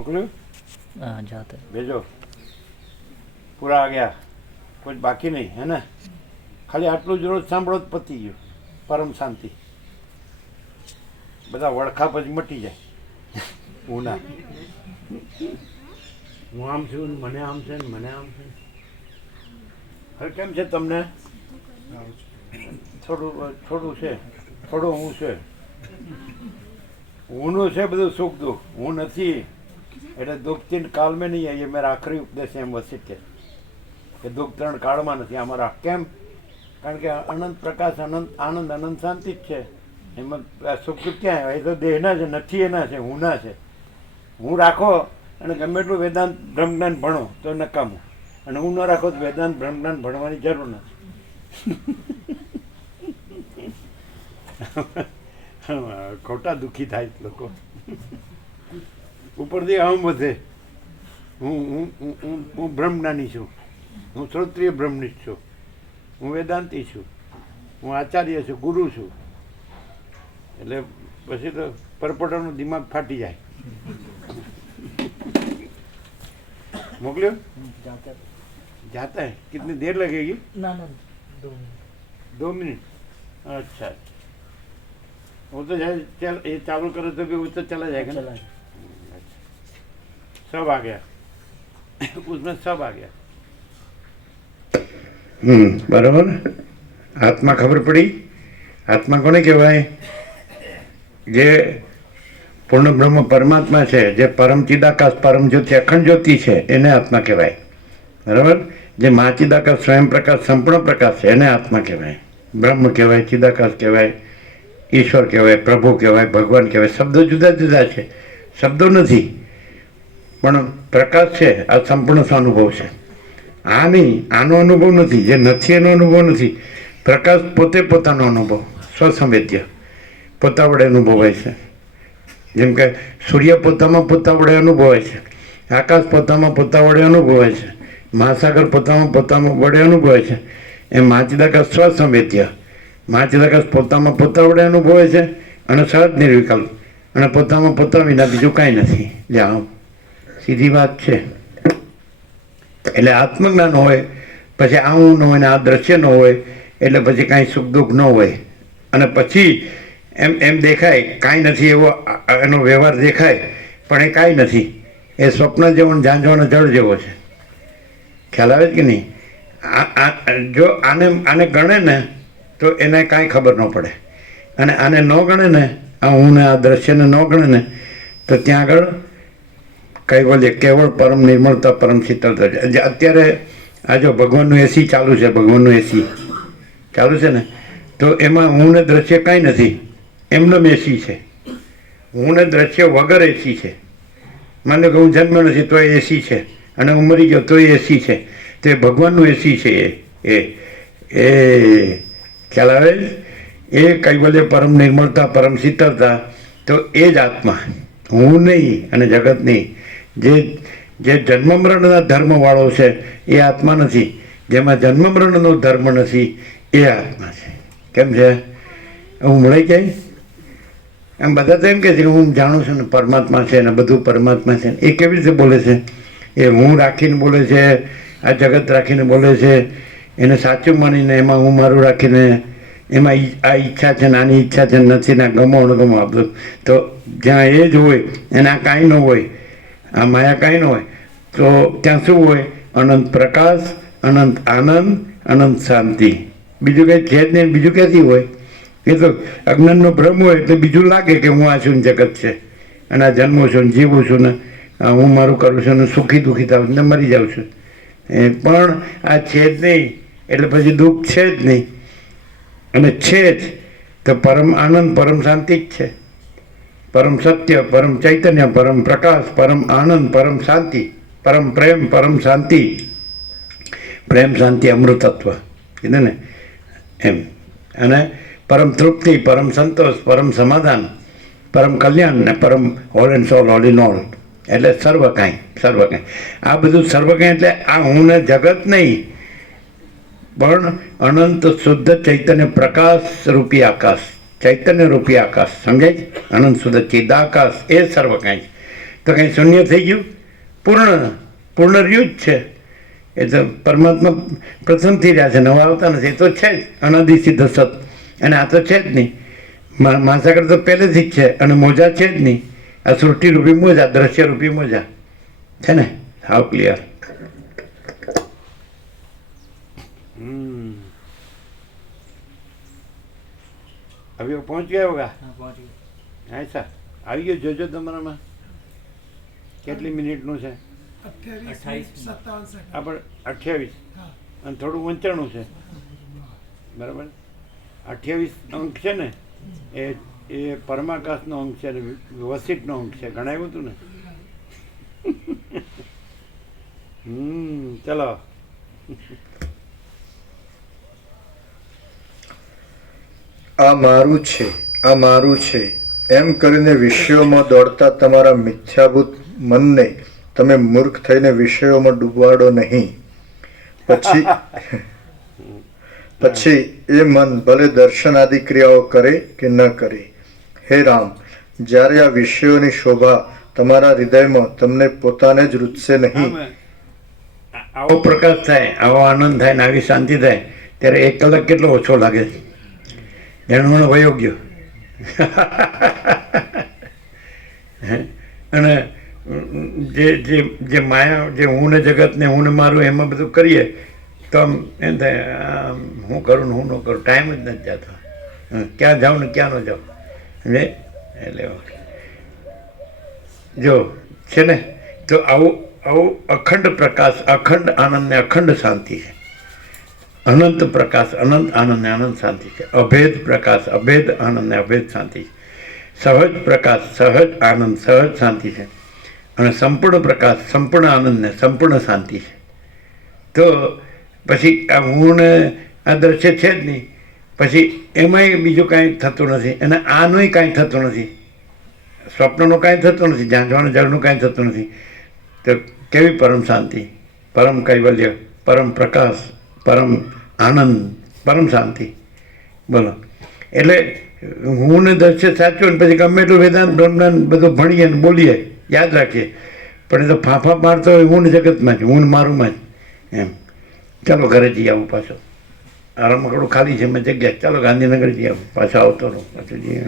मोकल्યું? हाँ जाते भेजो पूरा आ गया, कुछ बाकी नहीं है ने? ખાલી આટલું જ રોજ સાંભળો જ પતી ગયું. પરમ શાંતિ. બધા વળખા પછી મટી જાય. હું ના, હું આમ છું ને મને આમ છે ને મને આમ છે. હવે કેમ છે તમને? થોડું થોડું છે, થોડું હું છે. હુંનું છે બધું સુખ દુઃખ, હું નથી. એટલે દુઃખ તીન કાળ મેં નહીં આવીએ. મેરા આખરી ઉપદેશ એમ વસિત કે દુઃખ ત્રણ કાળમાં નથી અમારા. કેમ? કારણ કે અનંત પ્રકાશ, અનંત આનંદ, અનંત શાંતિ જ છે. એમાં સુખ દુઃખ ક્યાં આવે? એ તો દેહના છે, નથી એના છે, હુંના છે. હું રાખો અને ગમે એટલું વેદાંત બ્રહ્મજ્ઞાન ભણો તો નકામું, અને હું ન રાખો તો વેદાંત બ્રહ્મજ્ઞાન ભણવાની જરૂર નથી. ખોટા દુઃખી થાય લોકો. ઉપરથી અહમ વધે. હું બ્રહ્મજ્ઞાની છું, હું શ્રોત્રિય બ્રહ્મનિષ્ઠ છું, હું વેદાંતી છું, હું આચાર્ય છું, ગુરુ છું. એટલે પછી તો પરપોટાનું દિમાગ ફાટી જાય. મોકલ્યો? जाते जाता है? कितनी देर लगेगी? ना ना 2 मिनट 2 मिनट? अच्छा, वो तो चल ये चालू करे तो भी वो तो चला जाएगा ना? चला सब आ गया. उसमें सब आ गया. બરાબર. આત્મા ખબર પડી? આત્મા કોને કહેવાય? જે પૂર્ણ બ્રહ્મ પરમાત્મા છે, જે પરમ ચિદાકાશ પરમ જ્યોતિ અખંડ જ્યોતિ છે, એને આત્મા કહેવાય. બરાબર. જે મા ચિદાકાશ સ્વયં પ્રકાશ સંપૂર્ણ પ્રકાશ છે એને આત્મા કહેવાય. બ્રહ્મ કહેવાય, ચિદાકાશ કહેવાય, ઈશ્વર કહેવાય, પ્રભુ કહેવાય, ભગવાન કહેવાય. શબ્દો જુદા જુદા છે, શબ્દો નથી, પણ પ્રકાશ છે. આ સંપૂર્ણ સ્વાનુભવ છે. આ નહીં, આનો અનુભવ નથી, જે નથી એનો અનુભવ નથી. પ્રકાશ પોતે પોતાનો અનુભવ, સ્વસંવેદ્ય, પોતા વડે અનુભવાય છે. જેમ કે સૂર્ય પોતામાં પોતા વડે અનુભવાય છે, આકાશ પોતામાં પોતા વડે અનુભવાય છે, મહાસાગર પોતામાં પોતામાં વડે અનુભવાય છે. એમ મહાચિદાકાશ સ્વસંવેદ્ય, મહાચિદાકાશ પોતામાં પોતા વડે અનુભવાય છે અને સહજ નિર્વિકલ્પ, અને પોતામાં પોતા વિના બીજું કાંઈ નથી. જાઓ, સીધી વાત છે. એટલે આત્મજ્ઞાન હોય પછી આ હું ન હોય ને આ દ્રશ્ય ન હોય, એટલે પછી કાંઈ સુખ દુઃખ ન હોય. અને પછી એમ દેખાય કાંઈ નથી, એવો એનો વ્યવહાર દેખાય, પણ એ કાંઈ નથી. એ સ્વપ્ન જેવો ને ઝાંઝવાનો જળ જેવો છે. ખ્યાલ આવે કે નહીં? જો આને ગણે ને તો એને કાંઈ ખબર ન પડે, અને આને ન ગણે ને, આ હું ને આ દ્રશ્યને ન ગણે ને, તો ત્યાં આગળ કૈવલ્ય, કેવળ પરમ નિર્મળતા, પરમ શીતળતા. અત્યારે આ જો ભગવાનનું એસી ચાલુ છે, ભગવાનનું એસી ચાલુ છે ને, તો એમાં હું ને દ્રશ્ય કાંઈ નથી, એમનેમ એસી છે. હું ને દ્રશ્ય વગર એસી છે. માનો કે હું જન્મ્યો નથી તો એસી છે, અને હું મરી ગયો તો એસી છે. તો એ ભગવાનનું એસી છે. એ ખ્યાલ આવે? એ કૈવલ્ય, પરમ નિર્મળતા, પરમ શીતળતા, તો એ જ આત્મા. હું નહીં અને જગત નહીં. જે જન્મ મરણના ધર્મવાળો છે એ આત્મા નથી. જેમાં જન્મ મરણનો ધર્મ નથી એ આત્મા છે. કેમ છે? હું મળે ક્યાંય? એમ બધા તો એમ કહે છે કે હું જાણું છું ને પરમાત્મા છે ને બધું પરમાત્મા છે. એ કેવી રીતે બોલે છે? એ હું રાખીને બોલે છે, આ જગત રાખીને બોલે છે, એને સાચું માનીને એમાં હું મારું રાખીને, એમાં આ ઈચ્છા છે ને આની ઈચ્છા છે નથી ને ગમો અણગમો આ બધું. તો જ્યાં એ જ હોય એને આ કાંઈ ન હોય, આ માયા કાંઈ ન હોય, તો ત્યાં શું હોય? અનંત પ્રકાશ, અનંત આનંદ, અનંત શાંતિ. બીજું કંઈ છે જ નહીં. બીજું ક્યાંથી હોય? એ તો અજ્ઞાનનો ભ્રમ હોય એટલે બીજું લાગે કે હું આ છું ને જગત છે, અને આ જન્મું છું ને જીવું છું ને હું મારું કરું છું ને સુખી દુઃખી થાઉં ને મરી જાઉં છું. પણ આ છે જ નહીં, એટલે પછી દુઃખ છે જ નહીં. અને છે જ તો પરમ આનંદ, પરમ શાંતિ જ છે. પરમ સત્ય, પરમ ચૈતન્ય, પરમ પ્રકાશ, પરમ આનંદ, પરમ શાંતિ, પરમ પ્રેમ, પરમ શાંતિ. પ્રેમ શાંતિ અમૃતત્વ કીધું ને એમ. અને પરમ તૃપ્તિ, પરમ સંતોષ, પરમ સમાધાન, પરમ કલ્યાણ ને પરમ whole and soul, all in all. એટલે સર્વ કાંઈ, સર્વ કાંઈ. આ બધું સર્વ કાંઈ એટલે આ હું ને જગત નહીં, પણ અનંત શુદ્ધ ચૈતન્ય પ્રકાશ રૂપી આકાશ, ચૈતન્ય રૂપી આકાશ. સમજાય? અનંત શુદ્ધ ચિદાકાશ એ સર્વ કાંઈ. તો કંઈ શૂન્ય થઈ ગયું? પૂર્ણ રહ્યું જ છે. એ તો પરમાત્મા પ્રથમથી રહ્યા છે, નવા આવતા નથી. એ તો છે જ અનાદિ સિદ્ધ સત, અને આ તો છે જ નહીં. મહાસાગર તો પહેલેથી જ છે, અને મોજા છે જ નહીં. આ સૃષ્ટિ રૂપી મોજા, દ્રશ્ય રૂપી મોજા છે ને, હાવ ક્લિયર. હવે પહોંચ ગયા હોગા? हाँ पहुँच गए. હા સર, આવી ગયો. જોજો તમારામાં કેટલી મિનિટનું છે. 28 આપણે 28 અને થોડું વંચાણું છે, બરાબર. 28 અંક છે ને, એ પરમાકાશનો અંક છે, વસિષ્ઠનો અંક છે. ગણાવ્યું હતું ને? ચલો. આ મારું છે, આ મારું છે એમ કરીને વિષયોમાં દોડતા તમારા મિથ્યાભૂત મનને તમે મૂર્ખ થઈને વિષયોમાં ડૂબાડો નહીં. પછી એ મન ભલે દર્શન આદિ ક્રિયાઓ કરે કે ન કરે. હે રામ, જ્યારે આ વિષયોની શોભા તમારા હૃદયમાં તમને પોતાને જ રૂચશે નહીં. આવો પ્રકાશ થાય, આવો આનંદ થાય ને આવી શાંતિ થાય ત્યારે 1 કલાક કેટલો ઓછો લાગે છે. જાણવાનો વયો ગયો. અને જે માયા, જે હું ને જગત ને હું ને મારું એમાં બધું કરીએ તો આમ એમ થાય હું કરું ને હું ન કરું, ટાઈમ જ નથી જતો. ક્યાં જાઉં ને ક્યાં ન જાઉં. એટલે જો છે ને, તો આવું અખંડ પ્રકાશ, અખંડ આનંદ ને અખંડ શાંતિ છે. અનંત પ્રકાશ, અનંત આનંદ ને અનંત શાંતિ છે. અભેદ પ્રકાશ, અભેદ આનંદ ને અભેદ શાંતિ છે. સહજ પ્રકાશ, સહજ આનંદ, સહજ શાંતિ છે. અને સંપૂર્ણ પ્રકાશ, સંપૂર્ણ આનંદ ને સંપૂર્ણ શાંતિ છે. તો પછી આ હું ને આ દ્રશ્ય છે જ નહીં, પછી એમાંય બીજું કાંઈ થતું નથી, અને આનુંય કાંઈ થતું નથી, સ્વપ્નનું કાંઈ થતું નથી, ઝાંઝવાનું જળનું કાંઈ થતું નથી. તો કેવી પરમ શાંતિ, પરમ કૈવલ્ય, પરમ પ્રકાશ, પરમ આનંદ, પરમ શાંતિ. બોલો. એટલે હું ને દ્રશ્ય સાચું ને પછી ગમે એટલું વેદાંત બ્રહ્માંડ બધું ભણીએ ને બોલીએ, યાદ રાખીએ, પણ એ તો ફાંફા મારતો હોય હું ને જગતમાં જ, હું ને મારુંમાં જ. એમ ચાલો ઘરે જઈ આવું પાછો. આ રમકડું ખાલી છે મેં જગ્યા, ચાલો ગાંધીનગર જઈ આવું, પાછો આવતો રહું. પછી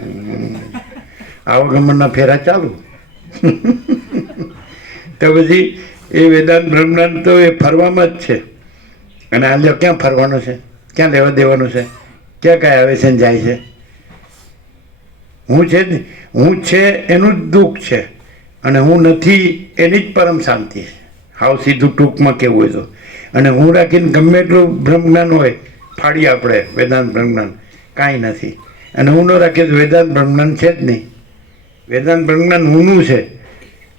આવા ગમનના ફેરા ચાલુ. તો પછી એ વેદાંત બ્રહ્માંડ તો એ ફરવામાં જ છે. અને આ લ્યો ક્યાં ફરવાનું છે, ક્યાં લેવા દેવાનું છે, ક્યાં કાંઈ આવે છે ને જાય છે. હું છે ને, હું છે એનું જ દુઃખ છે, અને હું નથી એની જ પરમ શાંતિ છે. હાવ સીધું ટૂંકમાં કેવું હોય તો. અને હું રાખીને ગમે એટલું બ્રહ્મજ્ઞાન હોય ફાડીએ આપણે, વેદાંત બ્રહ્મજ્ઞાન કાંઈ નથી. અને હું ન રાખીએ તો વેદાંત બ્રહ્મજ્ઞાન છે જ નહીં. વેદાંત બ્રહ્મજ્ઞાન હુંનું છે,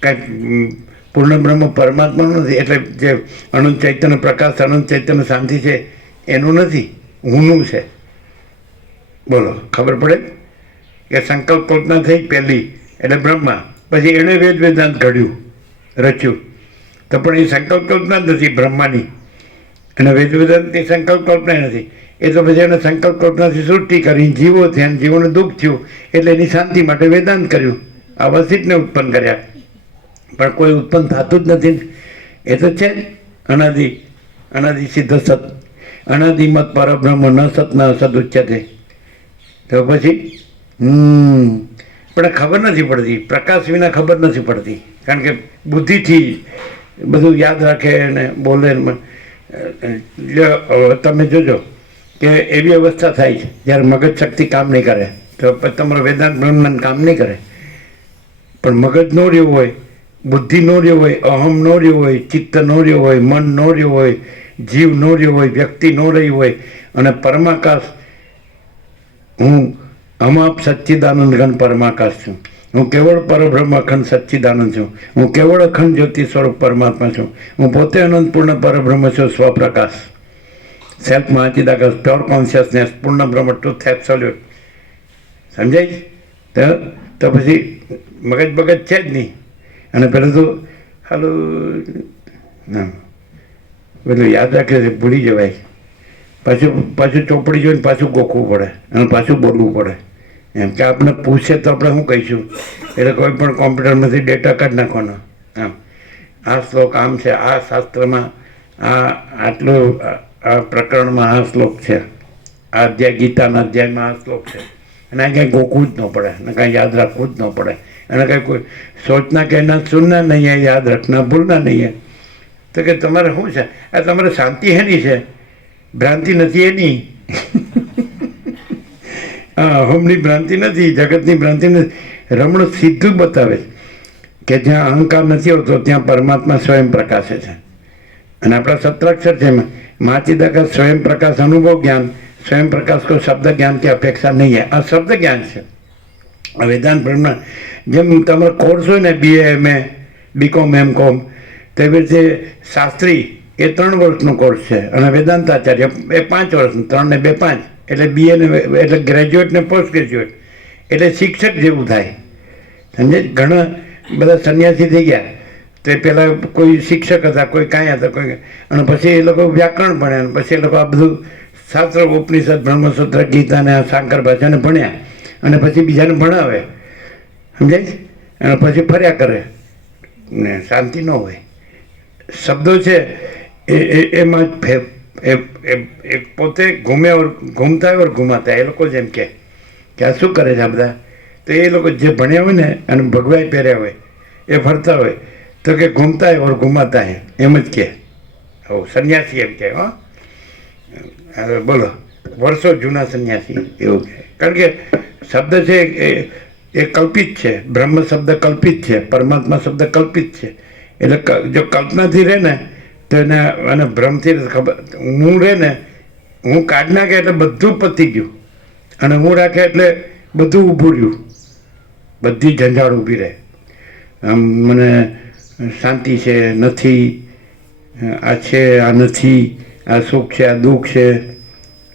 કાંઈ પૂર્ણ બ્રહ્મ પરમાત્માનું નથી. એટલે જે અનંત ચૈતન્ય પ્રકાશ, અનંત ચૈતન્ય શાંતિ છે એનું નથી, હુંનું છે. બોલો, ખબર પડે કે સંકલ્પ કલ્પના થઈ પહેલી એટલે બ્રહ્મા, પછી એણે વેદાંત ઘડ્યું, રચ્યું. તો પણ એ સંકલ્પ કલ્પના જ નથી બ્રહ્માની, અને વેદાંતની સંકલ્પ કલ્પના નથી. એ તો પછી એને સંકલ્પ કલ્પનાથી સૃષ્ટિ કરી, જીવો થયા, જીવોને દુઃખ થયું એટલે એની શાંતિ માટે વેદાંત કર્યું. આ વસિષ્ઠને ઉત્પન્ન કર્યા, પણ કોઈ ઉત્પન્ન થતું જ નથી. એ તો છે જ અનાદિ સિદ્ધ સત, અનાદિમત પરબ્રહ્મ ન સત ન સદ ઉચ્યતે. તો પછી પણ ખબર નથી પડતી, પ્રકાશ વિના ખબર નથી પડતી. કારણ કે બુદ્ધિથી બધું યાદ રાખે અને બોલે. તમે જોજો કે એવી અવસ્થા થાય છે જ્યારે મગજ શક્તિ કામ નહીં કરે, તો તમારો વેદાંત બ્રહ્માંડ કામ નહીં કરે. પણ મગજ ન રહ્યું હોય, બુદ્ધિ ન રહ્યો હોય, અહમ ન રહ્યો હોય, ચિત્ત ન રહ્યો હોય, મન ન રહ્યો હોય, જીવ ન રહ્યો હોય, વ્યક્તિ ન રહી હોય, અને પરમાકાશ, હું અમાપ સચ્ચિદાનંદ ઘન પરમાકાશ છું, હું કેવળ પરબ્રહ્મ અખંડ સચ્ચિદાનંદ છું, હું કેવળ અખંડ જ્યોતિ સ્વરૂપ પરમાત્મા છું, હું પોતે અનંતપૂર્ણ પરબ્રહ્મ છું, સ્વપ્રકાશ, સેલ્ફ મહાચિદાકાશ, પ્યોર કોન્શિયસનેસ, પૂર્ણ બ્રહ્મ, ટ્રુથ એબ્સોલ્યુટ. સમજાય? તો પછી મગજ છે જ નહીં. અને પેલું તો હાલો ના, પેલું યાદ રાખે છે, ભૂલી જવાય. પાછું ચોપડી જોઈને પાછું ગોખવું પડે અને પાછું બોલવું પડે. એમ કે આપણે પૂછે તો આપણે શું કહીશું, એટલે કોઈ પણ કોમ્પ્યુટરમાંથી ડેટા કાઢી નાખવાનો. આમ આ શ્લોક આમ છે, આ શાસ્ત્રમાં આટલું આ પ્રકરણમાં આ શ્લોક છે, આ અધ્યાય ગીતાના અધ્યાયમાં આ શ્લોક છે, અને આ કાંઈ ગોખવું જ ન પડે ને કાંઈ યાદ રાખવું જ ન પડે, અને કાંઈ કોઈ સોચના કે એના સુનના નહીં હે, યાદ રખના ભૂલના નહીં હે. તો કે તમારે શું છે, આ તમારે શાંતિ હેની છે, ભ્રાંતિ નથી એની. હા, અહમની ભ્રાંતિ નથી, જગતની ભ્રાંતિ નથી. રમણ સીધું બતાવે છે કે જ્યાં અહંકાર નથી હોતો ત્યાં પરમાત્મા સ્વયં પ્રકાશે છે. અને આપણા સત્રાક્ષર છે એમાં માચિદાકા સ્વયં પ્રકાશ અનુભવ જ્ઞાન, स्वयं प्रकाश को शब्द ज्ञान की अपेक्षा नहीं है. આ શબ્દ જ્ઞાન છે. આ વેદાંત બ્રહ્મ જેમ તમારો કોર્સ હોય ને BA MA BCom MCom, તેવી રીતે શાસ્ત્રી એ 3 વર્ષનો કોર્સ છે અને વેદાંતાચાર્ય એ 5 વર્ષનો, 3 ને 2 5, એટલે BA ને એટલે ગ્રેજ્યુએટ ને પોસ્ટ ગ્રેજ્યુએટ, એટલે શિક્ષક જેવું થાય. સમજે? ઘણા બધા સંન્યાસી થઈ ગયા, તે પહેલાં કોઈ શિક્ષક હતા, કોઈ કાંઈ હતા, કોઈ, અને પછી એ લોકો વ્યાકરણ ભણ્યા, અને પછી એ લોકો આ બધું શાસ્ત્ર ઉપનિષદ બ્રહ્મસૂત્ર ગીતાને શાંકર ભાષાને ભણ્યા, અને પછી બીજાને ભણાવે. સમજાય છે? અને પછી ફર્યા કરે ને શાંતિ ન હોય. શબ્દો છે એમાં એ પોતે ઘૂમતા હોય ઓર ઘુમાતા. એ લોકો જેમ કે આ શું કરે છે આ બધા, તો એ લોકો જે ભણ્યા હોય ને અને ભગવાઈ પહેર્યા હોય એ ફરતા હોય તો કે ઘૂમતા હોય ઓર ઘુમાતા હે, એમ જ કે. સંન્યાસી એમ કે. હવે બોલો, વર્ષો જૂના સંન્યાસી એવું કહે. કારણ કે શબ્દ છે એ કલ્પિત છે. બ્રહ્મ શબ્દ કલ્પિત છે, પરમાત્મા શબ્દ કલ્પિત છે. એટલે જો કલ્પનાથી રહે ને તો એને અને ભ્રમથી ખબર, હું રહે ને, હું કાઢી નાખે એટલે બધું પતી ગયું, અને હું રાખે એટલે બધું ઊભું રહ્યું, બધી ઝંઝાળ ઊભી રહે. આમ મને શાંતિ છે, નથી, આ છે, આ નથી, આ સુખ છે, આ દુઃખ છે,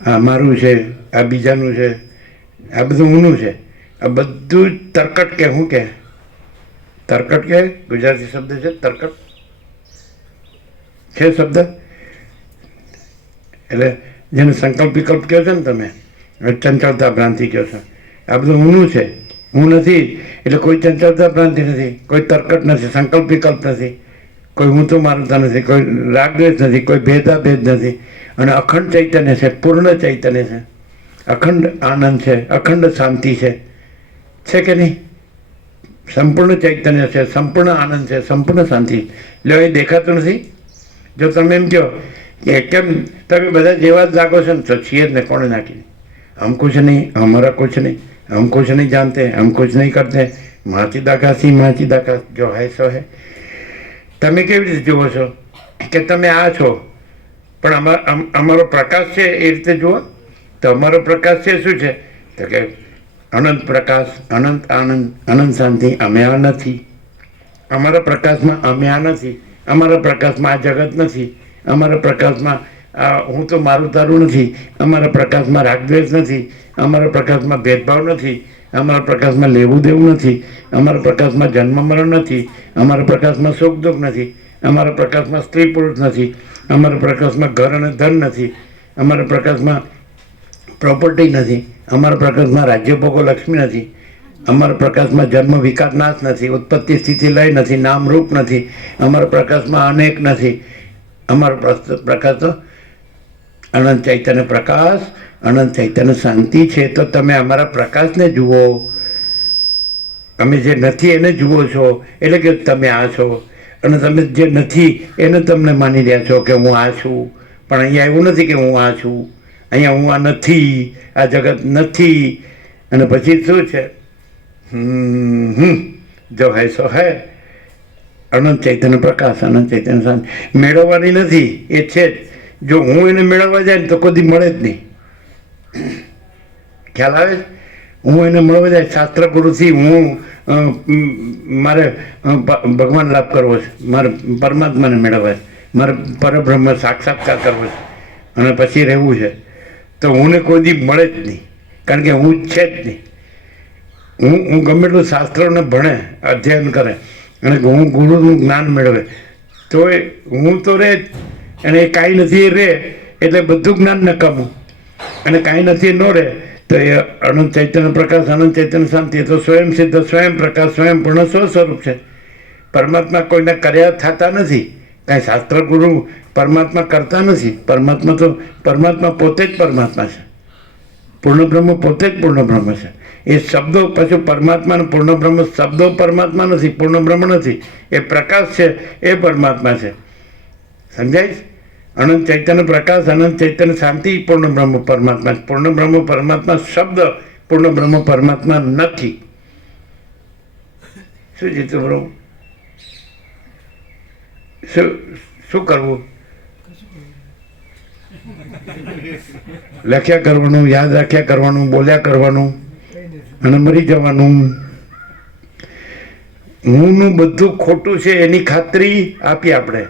આ મારું છે, આ બીજાનું છે, આ બધું ઊનું છે. આ બધું તરકટ કે શું કે, તરકટ કે ગુજરાતી શબ્દ છે તરકટ છે શબ્દ. એટલે જેને સંકલ્પ વિકલ્પ કહો છો ને તમે, ચંચળતા ભ્રાંતિ કહો છો, આ બધું ઊનું છે. હું નથી એટલે કોઈ ચંચળતા ભ્રાંતિ નથી, કોઈ તરકટ નથી, સંકલ્પ વિકલ્પ નથી, કોઈ હું તો માનતા નથી, કોઈ રાગદ્વેષ નથી, કોઈ ભેદાભેદ નથી. અને અખંડ ચૈતન્ય છે, પૂર્ણ ચૈતન્ય છે, અખંડ આનંદ છે, અખંડ શાંતિ છે કે નહીં? સંપૂર્ણ ચૈતન્ય છે, સંપૂર્ણ આનંદ છે, સંપૂર્ણ શાંતિ. એટલે એ દેખાતું નથી. જો તમે એમ કહો કે કેમ તમે બધા જેવા જ લાગો છો ને, તો છીએ જ ને, કોણે નાખી? હમ કુછ નહીં, હમારા કુછ નહીં, હમ કુછ નહીં જાનતે, હમ કુછ નહીં કરતે, માચી દાકાસી માચી દાકાસ, જો હૈ સો હૈ. તમે કેવી રીતે જુઓ છો કે તમે આ છો, પણ અમારો પ્રકાશ છે એ રીતે જુઓ. તો અમારો પ્રકાશ છે શું છે? તો કે અનંત પ્રકાશ, અનંત આનંદ, અનંત શાંતિ. અમે આ નથી. અમારા પ્રકાશમાં અમે આ નથી. અમારા પ્રકાશમાં આ જગત નથી. અમારા પ્રકાશમાં આ હું તો મારું તારું નથી. અમારા પ્રકાશમાં રાગદ્વેષ નથી. અમારા પ્રકાશમાં ભેદભાવ નથી. અમારા પ્રકાશમાં લેવું દેવું નથી. અમારા પ્રકાશમાં જન્મ મરણ નથી. અમારા પ્રકાશમાં સુખ દુઃખ નથી. અમારા પ્રકાશમાં સ્ત્રી પુરુષ નથી. અમારા પ્રકાશમાં ઘર અને ધન નથી. અમારા પ્રકાશમાં પ્રોપર્ટી નથી. અમારા પ્રકાશમાં રાજ્ય ભોગો લક્ષ્મી નથી. અમારા પ્રકાશમાં જન્મ વિકાર નાશ નથી. ઉત્પત્તિ સ્થિતિ લય નથી. નામ રૂપ નથી. અમારા પ્રકાશમાં અનેક નથી. અમારો પ્રકાશ તો અનંત ચૈતન્ય પ્રકાશ, અનંત ચૈતન્ય શાંતિ છે. તો તમે અમારા પ્રકાશને જુઓ. અમે જે નથી એને જુઓ છો, એટલે કે તમે આ છો. અને તમે જે નથી એને તમને માની રહ્યા છો કે હું આ છું. પણ અહીંયા એવું નથી કે હું આ છું. અહીંયા હું આ નથી, આ જગત નથી. અને પછી શું છે? જો હૈ સો હૈ, અનંત ચૈતન્ય પ્રકાશ, અનંત ચૈતન્ય શાંતિ. મેળવવાની નથી, એ છે જ. જો હું એને મેળવવા જાય ને તો કદી મળે જ નહીં. ખ્યાલ આવે છે? હું એને મળવા જાય શાસ્ત્ર ગુરુથી, હું મારે ભગવાન લાભ કરવો છે, મારે પરમાત્માને મેળવવા છે, મારે પરબ્રહ્મ સાક્ષાત્કાર કરવો છે, અને પછી રહેવું છે, તો હુંને કોઈ દી મળે જ નહીં. કારણ કે હું જ છે જ નહીં. હું ગમે એટલું શાસ્ત્રોને ભણે, અધ્યયન કરે, અને હું ગુરુનું જ્ઞાન મેળવે, તો હું તો રહે જ. અને એ કાંઈ નથી એ રહે એટલે બધું જ્ઞાન નકામું. અને કાંઈ નથી ન રહે તો એ અનંત ચૈતન્ય પ્રકાશ, અનંત ચૈતન્ય શાંતિ, એ તો સ્વયં સિદ્ધ, સ્વયં પ્રકાશ, સ્વયં પૂર્ણ સ્વસ્વરૂપ છે. પરમાત્મા કોઈને કર્યા થતા નથી. કાંઈ શાસ્ત્ર ગુરુ પરમાત્મા કરતા નથી. પરમાત્મા પોતે જ પરમાત્મા છે. પૂર્ણ બ્રહ્મ પોતે જ પૂર્ણ બ્રહ્મ છે. એ શબ્દો પછી પરમાત્મા પૂર્ણ બ્રહ્મ શબ્દો પરમાત્મા નથી, પૂર્ણ બ્રહ્મ નથી. એ પ્રકાશ છે, એ પરમાત્મા છે. સમજાય? અનંત ચૈતન્ય પ્રકાશ, અનંત ચૈતન્ય શાંતિ પૂર્ણ બ્રહ્મ પરમાત્મા. પૂર્ણ બ્રહ્મ પરમાત્મા શબ્દ પૂર્ણ બ્રહ્મ પરમાત્મા નથી. શું જીતું બ્રહ્મ? શું કરવું? લખ્યા કરવાનું, યાદ રાખ્યા કરવાનું, બોલ્યા કરવાનું અને મરી જવાનું. હુંનું બધું ખોટું છે એની ખાતરી આપી આપણે.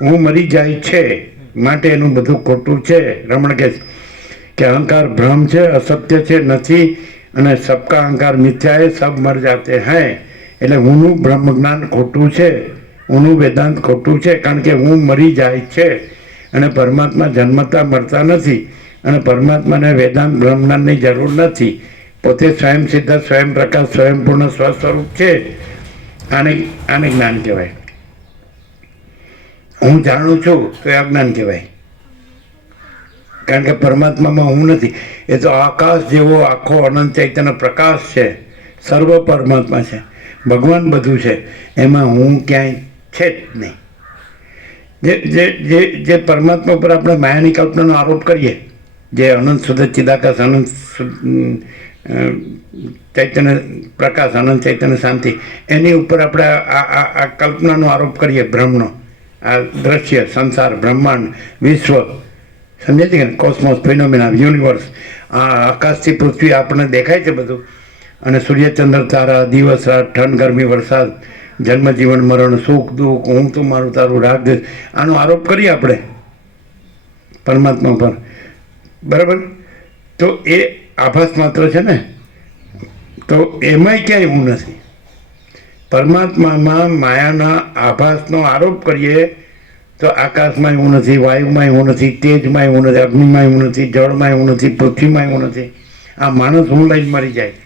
હું મરી જાય છે માટે એનું બધું ખોટું છે. રમણ કહે છે કે અહંકાર ભ્રમ છે, અસત્ય છે, નથી, અને સબકા અહંકાર મિથ્યા है, सब मर जाते हैं. એટલે હુંનું બ્રહ્મ જ્ઞાન ખોટું છે, હુંનું વેદાંત ખોટું છે, કારણ કે હું મરી જાય છે અને પરમાત્મા જન્મતા મરતા નથી. અને પરમાત્માને વેદાંત બ્રહ્મ જ્ઞાનની જરૂર નથી. પોતે સ્વયં સિદ્ધ, સ્વયં પ્રકાશ, સ્વયં પૂર્ણ સ્વસ્વરૂપ છે. આને જ્ઞાન કહેવાય. હું જાણું છું તો એ અજ્ઞાન કહેવાય, કારણ કે પરમાત્મામાં હું નથી. એ તો આકાશ જેવો આખો અનંત ચૈતન્ય પ્રકાશ છે, સર્વ પરમાત્મા છે, ભગવાન બધું છે, એમાં હું ક્યાંય છે જ નહીં. જે પરમાત્મા પર આપણે માયાની કલ્પનાનો આરોપ કરીએ, જે અનંત શુદ્ધ ચિદાકાશ, અનંત ચૈતન્ય પ્રકાશ, અનંત ચૈતન્ય શાંતિ, એની ઉપર આપણે આ કલ્પનાનો આરોપ કરીએ, ભ્રમનો, આ દ્રશ્ય, સંસાર, બ્રહ્માંડ, વિશ્વ, સમજે છે કે કોસ્મોસ, ફિનોમિના, યુનિવર્સ, આ આકાશથી પૃથ્વી આપણને દેખાય છે બધું, અને સૂર્યચંદ્ર, તારા, દિવસ રાત, ઠંડ ગરમી, વરસાદ, જન્મ જીવન મરણ, સુખ દુઃખ, હું તું મારું તારું, રાગ દ્વેષ, આનો આરોપ કરીએ આપણે પરમાત્મા પર. બરાબર? તો એ આભાસ માત્ર છે ને, તો એમાંય ક્યાંય હું નથી. પરમાત્મામાં માયાના આભાસનો આરોપ કરીએ તો આકાશમાં હું નથી, વાયુમાં હું નથી, તેજમાં હું નથી, અગ્નિમાં હું નથી, જળમાં હું નથી, પૃથ્વીમાં હું નથી. આ માણસ હું લઈને મરી જાય છે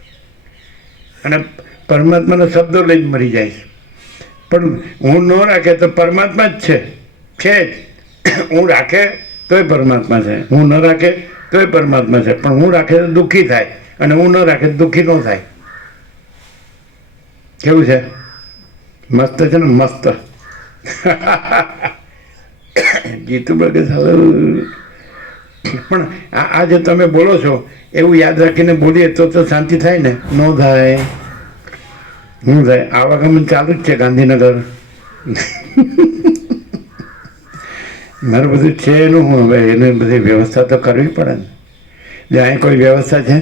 અને પરમાત્માના શબ્દો લઈને મરી જાય છે. પણ હું ન રાખે તો પરમાત્મા જ છે જ. હું રાખે તોય પરમાત્મા છે, હું ન રાખે તોય પરમાત્મા છે. પણ હું રાખે તો દુઃખી થાય અને હું ન રાખે તો દુઃખી ન થાય. કેવું છે? મસ્ત છે ને? મસ્ત. જીતું બગે પણ આ જે તમે બોલો છો એવું યાદ રાખીને બોલીએ તો શાંતિ થાય ને? ન થાય. શું થાય? આવાગમન ચાલુ જ છે ગાંધીનગર. મારું બધું છે એનું હું હવે એને બધી વ્યવસ્થા તો કરવી પડે ને. જે અહીં કોઈ વ્યવસ્થા છે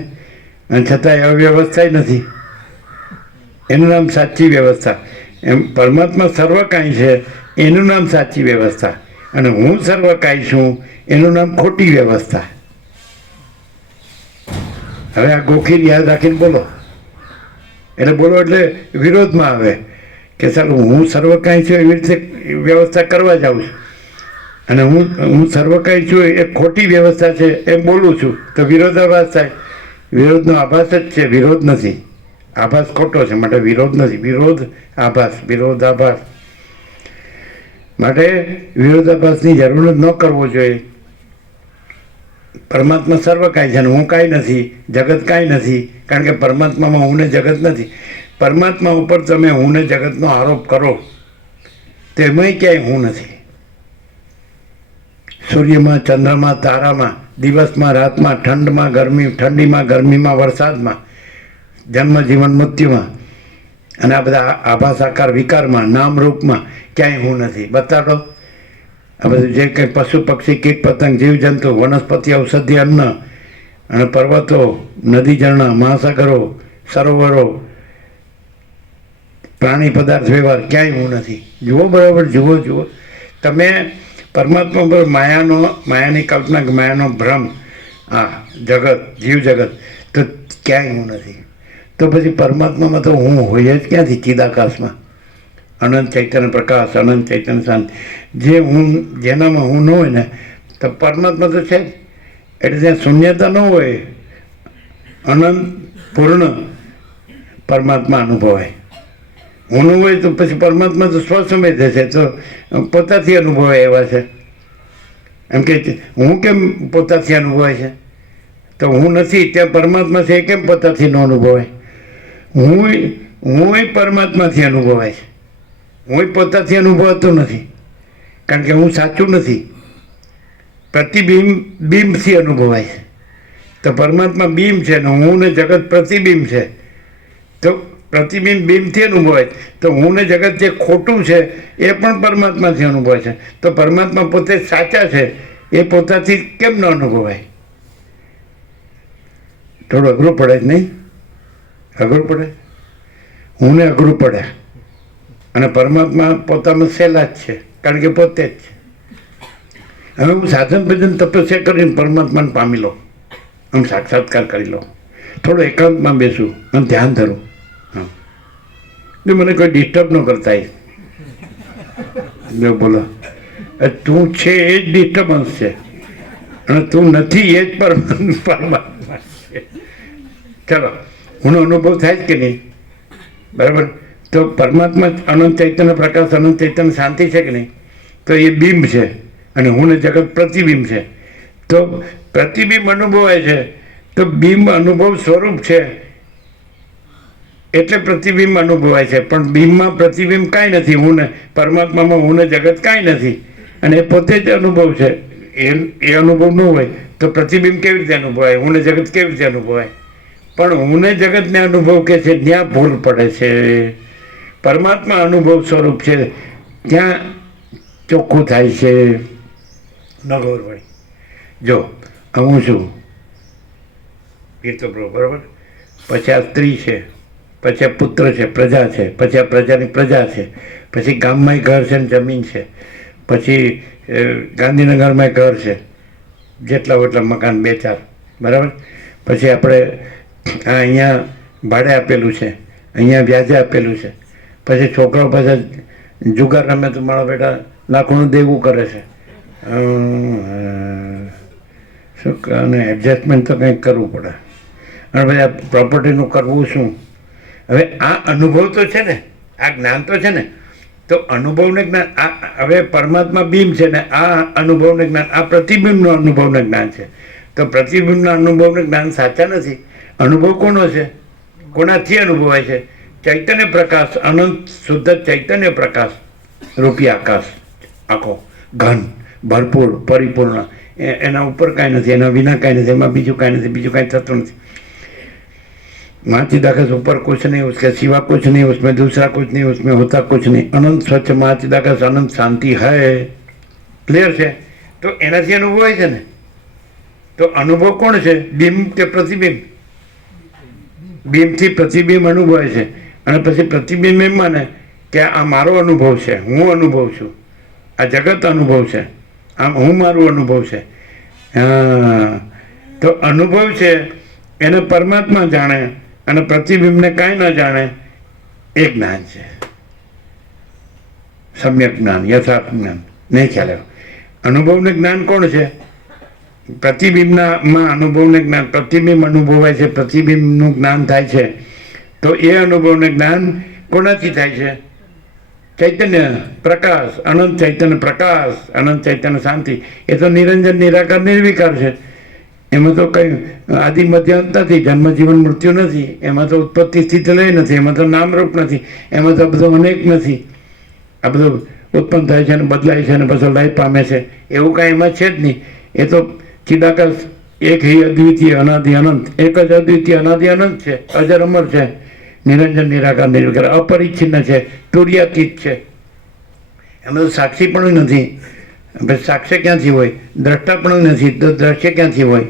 અને છતાં અવ્યવસ્થા નથી. એનું નામ સાચી વ્યવસ્થા. એમ પરમાત્મા સર્વકાય છે એનું નામ સાચી વ્યવસ્થા, અને હું સર્વકાય છું એનું નામ ખોટી વ્યવસ્થા. હવે આ ગોખીર યાદ રાખીને બોલો. એટલે બોલો એટલે વિરોધમાં આવે કે સારું હું સર્વકાય છું એવી રીતે વ્યવસ્થા કરવા જાઉં છું, અને હું સર્વકાય છું એ ખોટી વ્યવસ્થા છે એમ બોલું છું, તો વિરોધાભાસ થાય. વિરોધનો આભાસ જ છે, વિરોધ નથી. આભાસ ખોટો છે માટે વિરોધ નથી. વિરોધ આભાસ, વિરોધાભાસ. માટે વિરોધાભાસની જરૂર જ ન કરવો જોઈએ. પરમાત્મા સર્વ કાંઈ છે ને હું કાંઈ નથી, જગત કાંઈ નથી, કારણ કે પરમાત્મામાં હું ને જગત નથી. પરમાત્મા ઉપર તમે હું ને જગતનો આરોપ કરો તો એમાંય ક્યાંય હું નથી. સૂર્યમાં, ચંદ્રમાં, તારામાં, દિવસમાં, રાતમાં, ઠંડીમાં, ગરમીમાં, વરસાદમાં, જન્મ જીવન મૃત્યુમાં, અને આ બધા આભાસ આકાર વિકારમાં, નામરૂપમાં ક્યાંય હું નથી. બતાડો. આ બધું જે કંઈ પશુ પક્ષી કીટ પતંગ જીવજંતુ વનસ્પતિ ઔષધિ અન્ન અને પર્વતો નદી ઝરણા મહાસાગરો સરોવરો પ્રાણી પદાર્થ વ્યવહાર ક્યાંય હું નથી. જુઓ બરાબર, જુઓ તમે પરમાત્મા પર માયાની કલ્પના, માયાનો ભ્રમ, આ જગત જીવ જગત, તો ક્યાંય હું નથી. તો પછી પરમાત્મામાં તો હું હોય જ ક્યાંથી? ચિદાકાશમાં અનંત ચૈતન્ય પ્રકાશ, અનંત ચૈતન્ય શાંતિ. જે હું જેનામાં હું ન હોય ને તો પરમાત્મા તો છે જ. એટલે ત્યાં શૂન્યતા ન હોય અનંત પૂર્ણ પરમાત્મા અનુભવાય. હુંનું હોય તો પછી પરમાત્મા તો સ્વસમય થશે, તો પોતાથી અનુભવાય એવા છે. એમ કે હું કેમ પોતાથી અનુભવાય છે? તો હું નથી ત્યાં પરમાત્મા છે, એ કેમ પોતાથી ન અનુભવાય? હું પરમાત્માથી અનુભવાય છે. હું પોતાથી અનુભવાતો નથી, કારણ કે હું સાચું નથી. પ્રતિબિંબથી અનુભવાય છે. તો પરમાત્મા બિંબ છે ને હું ને જગત પ્રતિબિંબ છે. તો પ્રતિબિંબ બિંબથી અનુભવાય, તો હું ને જગત જે ખોટું છે એ પણ પરમાત્માથી અનુભવાય છે. તો પરમાત્મા પોતે સાચા છે, એ પોતાથી કેમ ન અનુભવાય? થોડું અઘરું પડે જ નહીં? અઘરું પડે. હું ને અઘરું પડે, અને પરમાત્મા પોતામાં સહેલા જ છે, કારણ કે પોતે જ છે. હવે હું સાધન ભજન તપસ્યા કરીને પરમાત્માને પામી લો, આમ સાક્ષાત્કાર કરી લો, થોડું એકાંતમાં બેસું અને ધ્યાન ધરું. હા, જો મને કોઈ ડિસ્ટર્બ ન કરતા જો બોલો, તું છે એ જ ડિસ્ટર્બન્સ છે, અને તું નથી એ જ પરમાત્મા છે. ચલો, હું અનુભવ થાય જ કે નહીં? બરાબર. તો પરમાત્મા અનંત ચૈતન્ય પ્રકાશ, અનંત ચૈતન્ય શાંતિ છે કે નહીં? તો એ બિંબ છે, અને હું ને જગત પ્રતિબિંબ છે. તો પ્રતિબિંબ અનુભવાય છે, તો બિંબ અનુભવ સ્વરૂપ છે, એટલે પ્રતિબિંબ અનુભવાય છે. પણ બિંબમાં પ્રતિબિંબ કાંઈ નથી. હું ને પરમાત્મામાં હું ને જગત કાંઈ નથી, અને એ પોતે જ અનુભવ છે. એ અનુભવ ન હોય તો પ્રતિબિંબ કેવી રીતે અનુભવાય? હું ને જગત કેવી રીતે અનુભવાય? પણ હું ને જગતને અનુભવ કે છે ત્યાં ભૂલ પડે છે. પરમાત્મા અનુભવ સ્વરૂપ છે, ત્યાં ચોખ્ખું થાય છે. ન ખબર પડી. જો હું છું એ તો બરાબર, પછી આ સ્ત્રી છે, પછી આ પુત્ર છે, પ્રજા છે, પછી આ પ્રજાની પ્રજા છે, પછી ગામમાં ઘર છે ને જમીન છે, પછી ગાંધીનગરમાં ઘર છે, જેટલા એટલા મકાન 2-4, બરાબર. પછી આપણે અહીંયા ભાડે આપેલું છે, અહીંયા વ્યાજે આપેલું છે. પછી છોકરાઓ પાછા જુગાર રમે તો મારા બેટા લાખોનું દેવું કરે છે. શું અને એડજસ્ટમેન્ટ તો કંઈક કરવું પડે. અને પછી આ પ્રોપર્ટીનું કરવું શું? હવે આ અનુભવ તો છે ને, આ જ્ઞાન તો છે ને. તો અનુભવને જ્ઞાન, આ હવે પરમાત્મા બિંબ છે ને, આ અનુભવને જ્ઞાન, આ પ્રતિબિંબનું અનુભવને જ્ઞાન છે. તો પ્રતિબિંબના અનુભવને જ્ઞાન સાચા નથી. અનુભવ કોનો છે? કોનાથી અનુભવાય છે? ચૈતન્ય પ્રકાશ, અનંત શુદ્ધ ચૈતન્ય પ્રકાશ રૂપી આકાશ, આખો ઘન ભરપૂર પરિપૂર્ણ. એના ઉપર કાંઈ નથી, એના વિના કાંઈ નથી, એમાં બીજું કાંઈ નથી, બીજું કાંઈ થતું નથી. महाचिदाकाश ऊपर कुछ नहीं, उसके सिवा कुछ नहीं, उसमें दूसरा कुछ नहीं, उसमें होता कुछ नहीं. अनंत स्वच्छ महाचिदाकाश अनंत शांति है. क्लियर છે? તો એનાથી અનુભવાય છે ને. તો અનુભવ કોણ છે? બિંબ કે પ્રતિબિંબ? બિંબથી પ્રતિબિંબ અનુભવાય છે, અને પછી પ્રતિબિંબ એમ માને કે આ મારો અનુભવ છે, હું અનુભવ છું, આ જગત અનુભવ છે, આમ હું મારું અનુભવ છે. તો અનુભવ છે એને પરમાત્મા જાણે, અને પ્રતિબિંબને કાંઈ ન જાણે. એ જ્ઞાન છે, સમ્યક જ્ઞાન, યથાર્થ જ્ઞાન. નહીં ખ્યાલ. અનુભવને જ્ઞાન કોણ છે? પ્રતિબિંબમાં અનુભવને જ્ઞાન. પ્રતિબિંબ અનુભવાય છે, પ્રતિબિંબનું જ્ઞાન થાય છે. તો એ અનુભવને જ્ઞાન કોનાથી થાય છે? ચૈતન્ય પ્રકાશ, અનંત ચૈતન્ય પ્રકાશ, અનંત ચૈતન્ય શાંતિ. એ તો નિરંજન નિરાકાર નિર્વિકાર છે. એમાં તો કંઈ આદિ મધ્ય અંત નથી, જન્મ જીવન મૃત્યુ નથી, એમાં તો ઉત્પત્તિ સ્થિતિ લય નથી, એમાં તો નામરૂપ નથી, એમાં તો બધું અનેક નથી. આ બધું ઉત્પન્ન થાય છે અને બદલાય છે અને પછી લય પામે છે, એવું કાંઈ એમાં છે જ નહીં. એ તો ચિદાકાશ એક હિ અદ્વિતીય અનાદિ અનંત, એક જ અદ્વિતીય અનાદિ અનંત છે, અજર અમર છે, નિરંજન નિરાકાર નિર્વિકાર, અપરિચ્છિન્ન છે, તુર્યાતીત છે. એમાં તો સાક્ષી પણ નથી. સાક્ષ્ય ક્યાંથી હોય? દ્રષ્ટા પણ નથી, તો દ્રશ્ય ક્યાંથી હોય?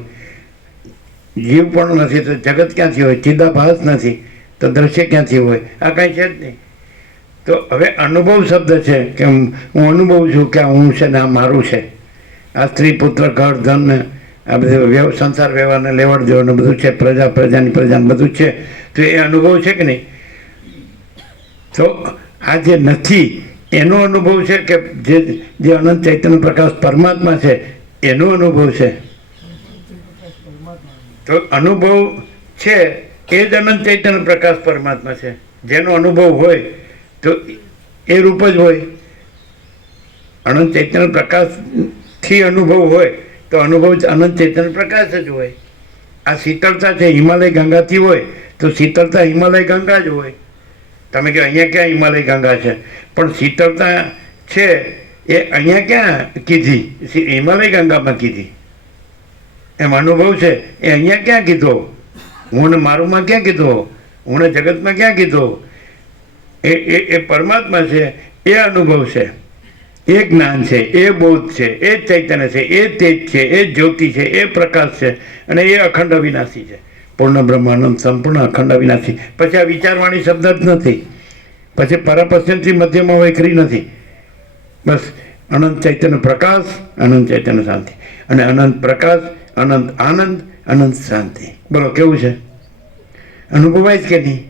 જીવ પણ નથી, તો જગત ક્યાંથી હોય? ચિદાભાસ નથી, તો દ્રશ્ય ક્યાંથી હોય? આ કાંઈ છે જ નહીં. તો હવે અનુભવ શબ્દ છે કે હું અનુભવું છું કે હું છે ને આ મારું છે. આ સ્ત્રી પુત્ર ઘર ધન ને આ બધું સંસાર વ્યવહારને લેવડ દેવડને બધું છે, પ્રજા પ્રજાની પ્રજાને બધું છે. તો એ અનુભવ છે કે નહીં? તો આ જે નથી એનો અનુભવ છે કે જે અનંત ચૈતન્ય પ્રકાશ પરમાત્મા છે એનો અનુભવ છે? તો અનુભવ છે એ જ અનંત ચૈતન્ય પ્રકાશ પરમાત્મા છે. જેનો અનુભવ હોય તો એ રૂપ જ હોય. અનંત ચૈતન્ય પ્રકાશથી અનુભવ હોય તો અનુભવ જ અનંત ચૈતન્ય પ્રકાશ જ હોય. આ શીતળતા છે હિમાલય ગંગાથી હોય તો શીતળતા હિમાલય ગંગા જ હોય. તમે કહો અહીંયા ક્યાં હિમાલય ગંગા છે, પણ શીતળતા છે એ અહીંયા ક્યાં કીધી, હિમાલય ગંગામાં કીધી. એમ અનુભવ છે એ અહીંયા ક્યાં કીધો, હું ને મારુંમાં ક્યાં કીધો, હું ને જગતમાં ક્યાં કીધો. એ પરમાત્મા છે, એ અનુભવ છે, એ જ્ઞાન છે, એ બોધ છે, એ ચૈતન્ય છે, એ તેજ છે, એ જ્યોતિ છે, એ પ્રકાશ છે, અને એ અખંડ અવિનાશી છે. પૂર્ણ બ્રહ્માનંદ સંપૂર્ણ અખંડ અવિનાશી. પછી આ વિચારવાણી શબ્દ જ નથી, પછી પરાપશ્ચિમથી મધ્યમાં વૈખરી નથી. બસ અનંત ચૈતન્ય પ્રકાશ, અનંત ચૈતન્ય શાંતિ, અને અનંત પ્રકાશ, અનંત આનંદ, અનંત શાંતિ. બોલો કેવું છે? અનુભવાય જ કે નહીં?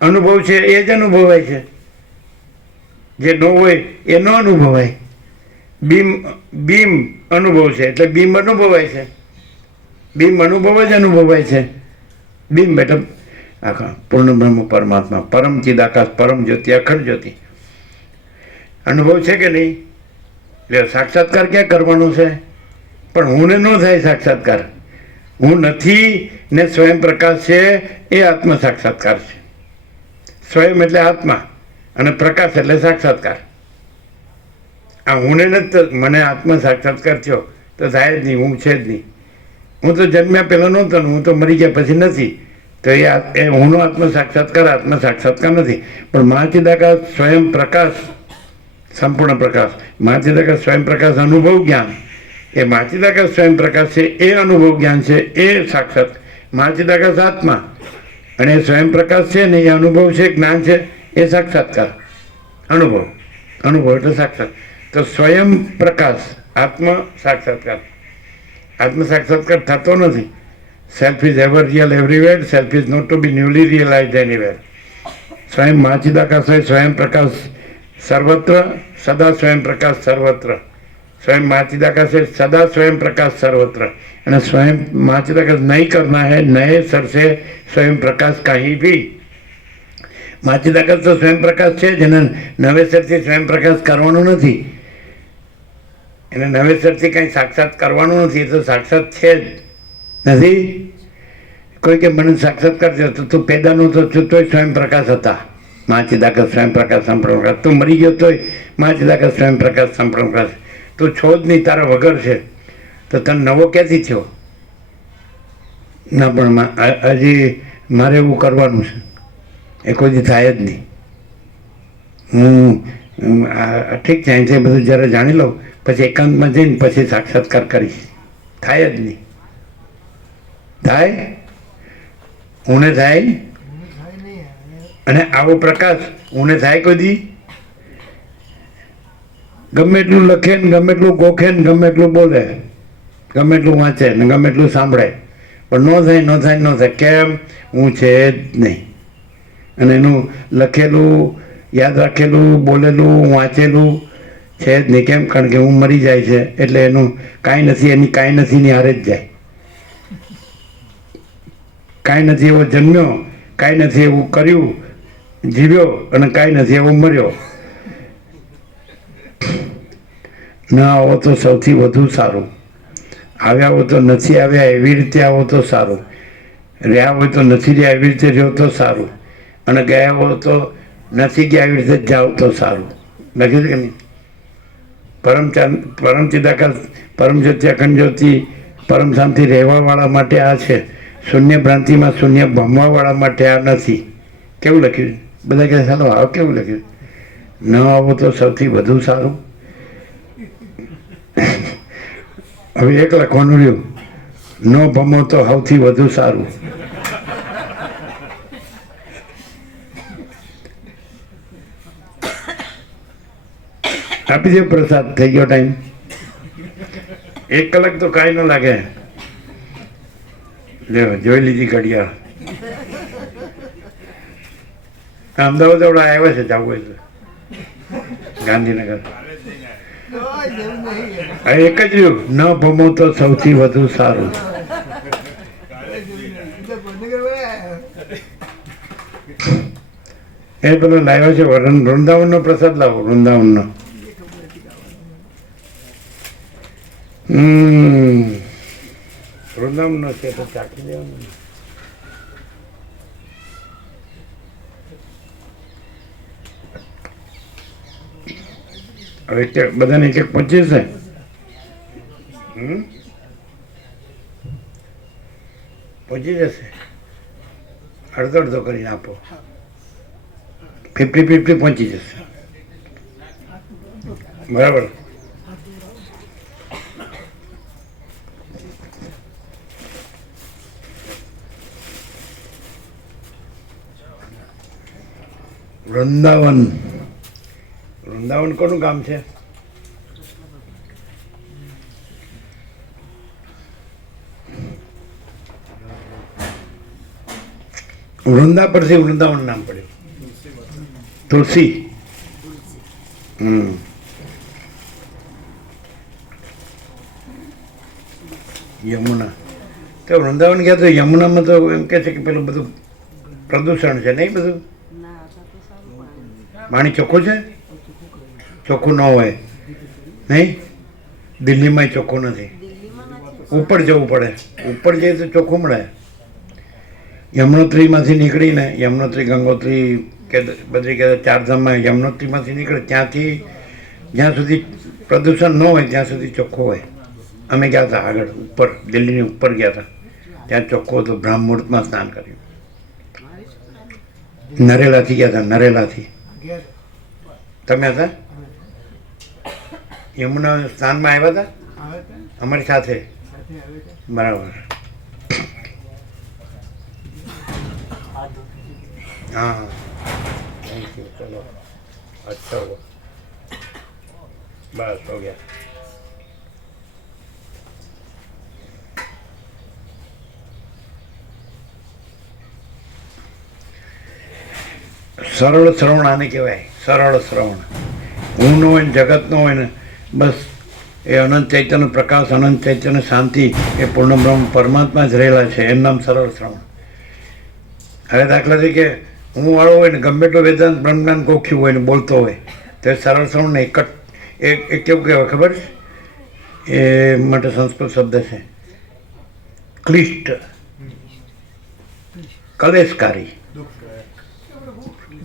અનુભવ છે એ જ અનુભવાય છે. જે ન હોય એ ન અનુભવાય. બીમ અનુભવ છે એટલે બીમ અનુભવાય છે. બીમ અનુભવ જ અનુભવાય છે. બીમ એટલે આખા પૂર્ણ બ્રહ્મ પરમાત્મા, પરમ ચિદાકાશ, પરમ જ્યોતિ, અખંડ જ્યોતિ. અનુભવ છે કે નહીં? એટલે સાક્ષાત્કાર ક્યાં કરવાનો છે? પણ હું ને ન થાય સાક્ષાત્કાર. હું નથી ને સ્વયં પ્રકાશ છે એ આત્મ સાક્ષાત્કાર છે. સ્વયં એટલે આત્મા અને પ્રકાશ એટલે સાક્ષાત્કાર. આ હું ને નથી, મને આત્મ સાક્ષાત્કાર થયો તો થાય જ નહીં, હું છે જ નહીં. હું તો જન્મ્યા પહેલાં નહોતો ને હું તો મરી ગયા પછી નથી. તો એ હુંનો આત્મ સાક્ષાત્કાર નથી. પણ મહાચિદાકાશ સ્વયં પ્રકાશ, સંપૂર્ણ પ્રકાશ, મહાચિદાકાશ સ્વયં પ્રકાશ અનુભવ જ્ઞાન. એ મહાચિદાકાશ સ્વયં પ્રકાશ છે એ અનુભવ જ્ઞાન છે, એ સાક્ષાત મહાચિદાકાશ આત્મા. અને એ સ્વયં પ્રકાશ છે ને એ અનુભવ છે, જ્ઞાન છે, એ સાક્ષાત્કાર. અનુભવ એટલે સાક્ષાત. તો સ્વયં પ્રકાશ આત્મ સાક્ષાત્કાર. આત્મ સાક્ષાત્કાર થતો નથી. Self is ever real everywhere, self is not to be newly realise anywhere. સ્વયં મહાચિદાકાશ હોય સ્વયં પ્રકાશ સર્વત્ર, સદા સ્વયં પ્રકાશ સર્વત્ર. स्वयं महाचिदाकाश से सदा स्वयं प्रकाश सर्वत्र. અને स्वयं महाचिदाकाश नहीं करना है नए सर से स्वयं प्रकाश कहीं भी. महाचिदाकाश तो स्वयं प्रकाश છે જેને નવેસરથી સ્વયં પ્રકાશ કરવાનો નથી. એને નવેસરથી કંઈ સાક્ષાત કરવાનું નથી. એ તો સાક્ષાત છે જ નથી. કોઈ કે મને સાક્ષાત્કાર થયો તો તું પેદા નહોતો તોય સ્વયં પ્રકાશ હતા. મહાચિદાકાશ સ્વયં પ્રકાશ સંપૂર્ણ પ્રકાશ. તું મરી ગયો તોય મહાચિદાકાશ સ્વયં પ્રકાશ સંપૂર્ણ પ્રકાશ. તું છો જ નહીં, તારા વગર છે, તો તને નવો ક્યાંથી થયો? ના, પણ હજી મારે એવું કરવાનું છે, એ કોઈ દી થાય જ નહીં. હું ઠીક છે અહીંથી બધું જ્યારે જાણી લઉં પછી એકાંતમાં જઈને પછી સાક્ષાત્કાર કરીશ. થાય જ નહીં. થાય? ઊને થાય? અને આવો પ્રકાશ ઊને થાય કોઈ દી? ગમે એટલું લખે ને ગમે એટલું ગોખે ને ગમે એટલું બોલે, ગમે એટલું વાંચે ને ગમે એટલું સાંભળે, પણ ન થાય. કેમ? હું છે જ નહીં. અને એનું લખેલું, યાદ રાખેલું, બોલેલું, વાંચેલું છે જ નહીં. કેમ? કારણ કે હું મરી જાય છે એટલે એનું કાંઈ નથી, એની કાંઈ નથી ની હારે જ જાય. કાંઈ નથી એવો જન્મ્યો, કાંઈ નથી એવું કર્યું, જીવ્યો, અને કાંઈ નથી એવો મર્યો. ના આવો તો સૌથી વધુ સારું. આવ્યા હોય તો નથી આવ્યા એવી રીતે આવો તો સારું. રહ્યા હોય તો નથી રહ્યા એવી રીતે રહ્યો તો સારું. અને ગયા હોય તો નથી ગયા એવી રીતે જાઓ તો સારું. લખ્યું છે કે નહીં? પરમ ચિદાકાશ, પરમ જ્યોતિ, અખંડ જ્યોતિ, પરમ શાંતિ રહેવાવાળા માટે આ છે. શૂન્ય ભ્રાંતિમાં શૂન્ય ભમવાવાળા માટે આ નથી. કેવું લખ્યું? બધા કહે ચાલો આવો. કેવું લખ્યું? ન આવો તો સૌથી વધુ સારું. હવે એક લખવાનું રહ્યું, ન ભમો તો સૌથી વધુ સારું. આપી દે પ્રસાદ. થઈ ગયો ટાઈમ. 1 કલાક તો કાંઈ ન લાગે. લ્યો જોઈ લીધી ઘડિયાળ. અમદાવાદ એવડા આવ્યા છે, જવું હોય તો ગાંધીનગર. એક જ રહ્યું, ન ભમો તો સૌથી વધુ સારું. એ પેલો લાવ્યો છે વૃંદાવનનો પ્રસાદ લાવો, વૃંદાવનનો. વૃંદાવનનો છે તો ચાખી દેવાનું. હવે બધાને એક એક પહોંચે છે. પહોંચી જશે. અડધો અડધો કરીને આપો. 50-50 પહોંચી જશે. બરાબર. વૃંદાવન. વૃંદાવન કોનું ગામ છે? વૃંદા પરથી વૃંદાવન નામ પડ્યું. તુલસી. યમુના. તો વૃંદાવન ગયા તો યમુનામાં તો એમ કે છે કે પેલું બધું પ્રદૂષણ છે નહીં? બધું પાણી ચોખ્ખું છે? ચોખ્ખું ન હોય નહીં. દિલ્હીમાં ચોખ્ખું નથી. ઉપર જવું પડે. ઉપર જઈએ તો ચોખ્ખું મળે. યમનોત્રીમાંથી નીકળીને યમનોત્રી, ગંગોત્રી કે બધી કે ચારધામમાં યમનોત્રીમાંથી નીકળે ત્યાંથી જ્યાં સુધી પ્રદૂષણ ન હોય ત્યાં સુધી ચોખ્ખું હોય. અમે ગયા હતા આગળ ઉપર, દિલ્હીની ઉપર ગયા હતા. ત્યાં ચોખ્ખું હતું. બ્રહ્મમુહૂર્તમાં સ્નાન કર્યું. નરેલાથી ગયા હતા. નરેલાથી. તમે હતા? યમુના સ્નાનમાં આવ્યા હતા અમારી સાથે? બરાબર. हाँ थैंक यू. चलो अच्छा हुआ. बस हो गया. સરળ શ્રવણ આને કહેવાય. સરળ શ્રવણ. હું ન હોય ને જગત ન હોય ને બસ એ અનંત ચૈતન્ય પ્રકાશ, અનંત ચૈતન્ય શાંતિ, એ પૂર્ણ બ્રહ્મ પરમાત્મા જ રહેલા છે. એનું નામ સરળ શ્રવણ. હવે દાખલા તરીકે હું વાળો હોય ને ગમે તો વેદાંત બ્રહ્મજ્ઞાન ગોખ્યું હોય ને બોલતો હોય તો એ સરળ શ્રવણ એક જ કેવું કહેવાય ખબર છે? એ માટે સંસ્કૃત શબ્દ છે ક્લિષ્ટ, કલેશકારી.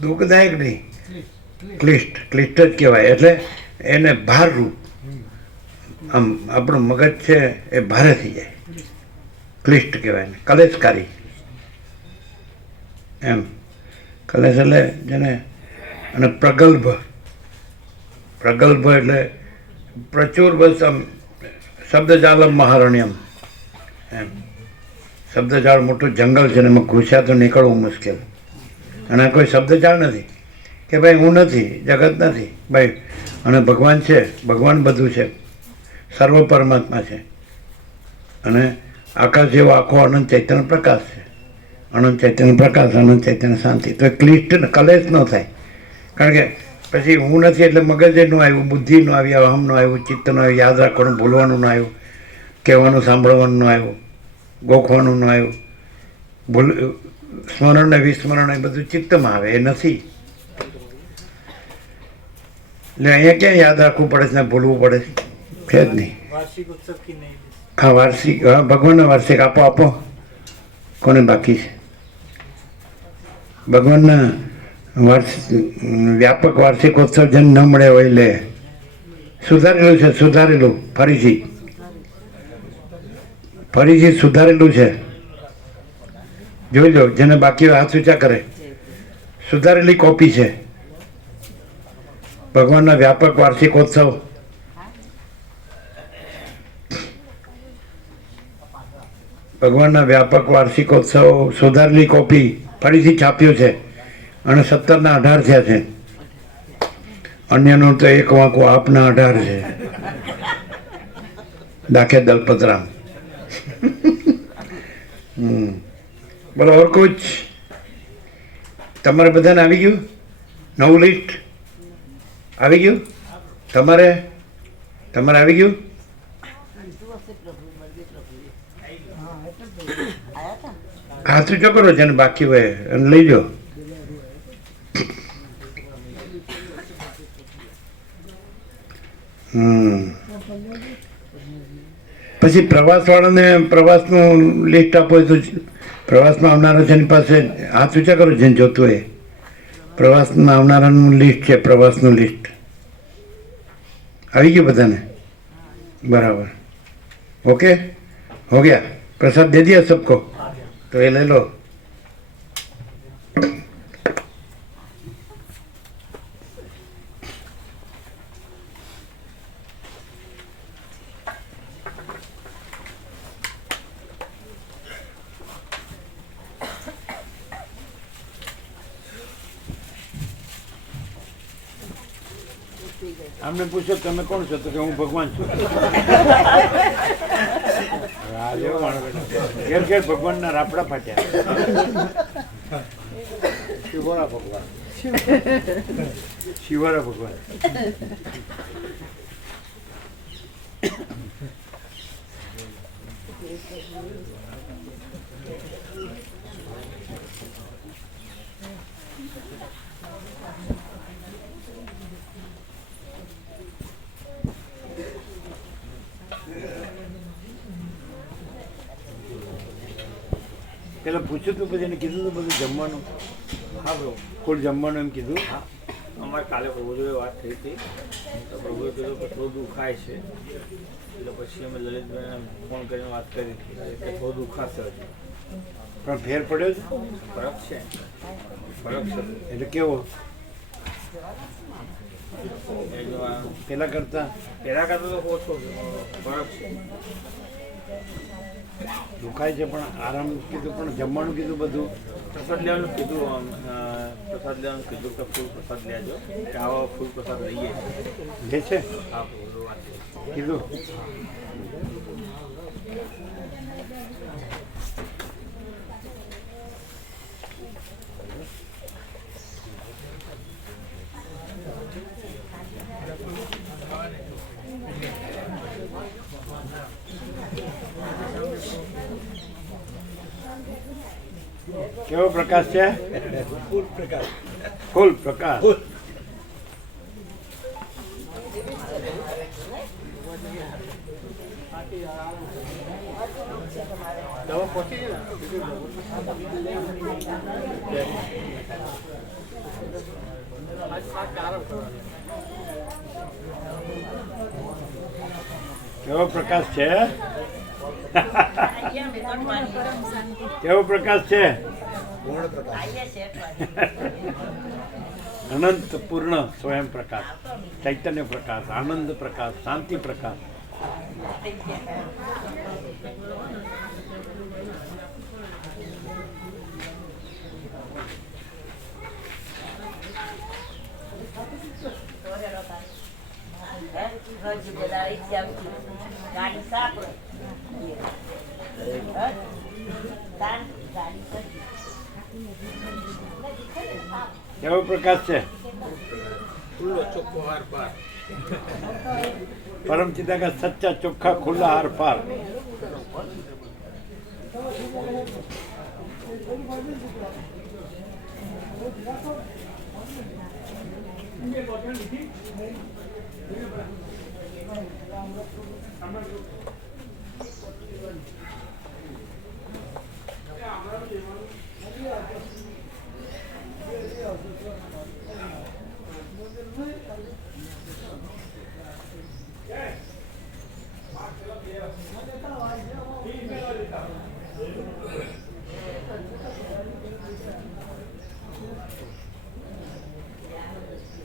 દુઃખદાયક નહીં, ક્લિષ્ટ. ક્લિષ્ટ જ કહેવાય. એટલે એને ભારરૂપ. આમ આપણું મગજ છે એ ભારે થઈ જાય. ક્લિષ્ટ કહેવાય ને કલેશકારી. એમ કલેશ એટલે જેને. અને પ્રગલ્ભ. પ્રગલ્ભ એટલે પ્રચુર. બસ આમ શબ્દજાલમ મહારણ્યમ. એમ શબ્દજાળ મોટું જંગલ છે ને એમાં ઘૂસ્યા તો નીકળવું મુશ્કેલ. અને કોઈ શબ્દજાળ નથી કે ભાઈ હું નથી, જગત નથી ભાઈ, અને ભગવાન છે. ભગવાન બધું છે. સર્વ પરમાત્મા છે. અને આકાશ જેવો આખો અનંત ચૈતન્ય પ્રકાશ છે. અનંત ચૈતન્ય પ્રકાશ, અનંત ચૈતન્ય શાંતિ. તો ક્લિષ્ટ કલેશ ન થાય. કારણ કે પછી હું નથી એટલે મગજ ન આવ્યું, બુદ્ધિ ન આવી, અહમ ન આવ્યું, ચિત્ત ન આવ્યું, યાદ રાખવાનું ભૂલવાનું ન આવ્યું, કહેવાનું સાંભળવાનું ન આવ્યું, ગોખવાનું ન આવ્યું, સ્મરણ ને વિસ્મરણ એ બધું ચિત્તમાં આવે. એ નથી. એટલે અહીંયા ક્યાં યાદ રાખવું પડે છે ને ભૂલવું પડે છે જ નહીં. હા વાર્ષિક. હા ભગવાનના વાર્ષિક આપો. આપો કોને બાકી છે? ભગવાનના વ્યાપક વાર્ષિકોત્સવ જેને ન મળે હોય લે. સુધારેલું છે, સુધારેલું. ફરીથી સુધારેલું છે. જોઈ લો. જેને બાકી હોય હાથ ઊંચા કરે. સુધારેલી કોપી છે ભગવાનના વ્યાપક વાર્ષિકોત્સવ. ભગવાનના વ્યાપક વાર્ષિકોત્સવ સુધારેલી કોપી ફરીથી છાપ્યું છે. અને 17 ના 18 થયા છે. અન્યનું તો એક વાંકું આપના 18 છે. દાખે દલપતરામ. બોલો ઓર કુછ? તમારે બધાને આવી ગયું નવું લિસ્ટ? આવી ગયું તમારે? આવી ગયું? હાથ ઊંચો કરો જેને બાકી હોય અને લઈ જાઓ. પછી પ્રવાસવાળાને પ્રવાસનું લિસ્ટ આપો તો પ્રવાસમાં આવનારો છે એની પાસે હાથ ઊંચા કરો જેને જોતું હોય. પ્રવાસમાં આવનારાનું લિસ્ટ છે, પ્રવાસનું લિસ્ટ આવી ગયું બધાને? बराबर. ओके, हो गया. प्रसाद दे दिया सबको, तो ये ले लो. અમને પૂછો તમે કોણ છો, તો કે હું ભગવાન છું. ઘેર ઘેર ભગવાનના રાપડા ફાટ્યા. શિવોરા ભગવાન, શિવોરા ભગવાન. પેલા પૂછ્યું તું પછી એને કીધું તું બધું જમવાનું? હા બ્રો, ફૂલ જમવાનું એમ કીધું? હા અમારે કાલે પ્રભુ જોડે વાત થઈ હતી, તો પ્રભુએ કીધું કે થોડું દુખાય છે, એટલે પછી અમે લલિતભાઈને ફોન કરીને વાત કરી હતી કે થોડું દુખાશે હજુ. પણ ફેર પડ્યો છે? ફરક છે, ફરક છે. એટલે કેવો એ જો આ પેલા કરતા? પહેલા કરતાં તો ઓછો ફરક છે. દુખાય છે પણ આરામ કીધું, પણ જમવાનું કીધું બધું? પ્રસાદ લેવાનું કીધું, પ્રસાદ લેવાનું કીધું કે ફૂલ પ્રસાદ લેજો, કે આવો ફૂલ પ્રસાદ લઈએ લે છે હા પ્રભુ વાત કરી. કીધું? કેવો પ્રકાશ છે? ફૂલ પ્રકાશ. ફૂલ પ્રકાશ. દવા પહોંચી જાય કેવો પ્રકાશ છે? કેવો પ્રકાશ છે? અનંત પૂર્ણ સ્વયં પ્રકાશ, ચૈતન્ય પ્રકાશ, આનંદ પ્રકાશ, શાંતિ પ્રકાશ. ગાડી સાફ કેવો પ્રકાશ છે? ખુલ્લો ચોખ્ખો હાર પાર. પરમ ચિદાકા સચ્ચા ચોખ્ખા ખુલ્લા હાર પાર.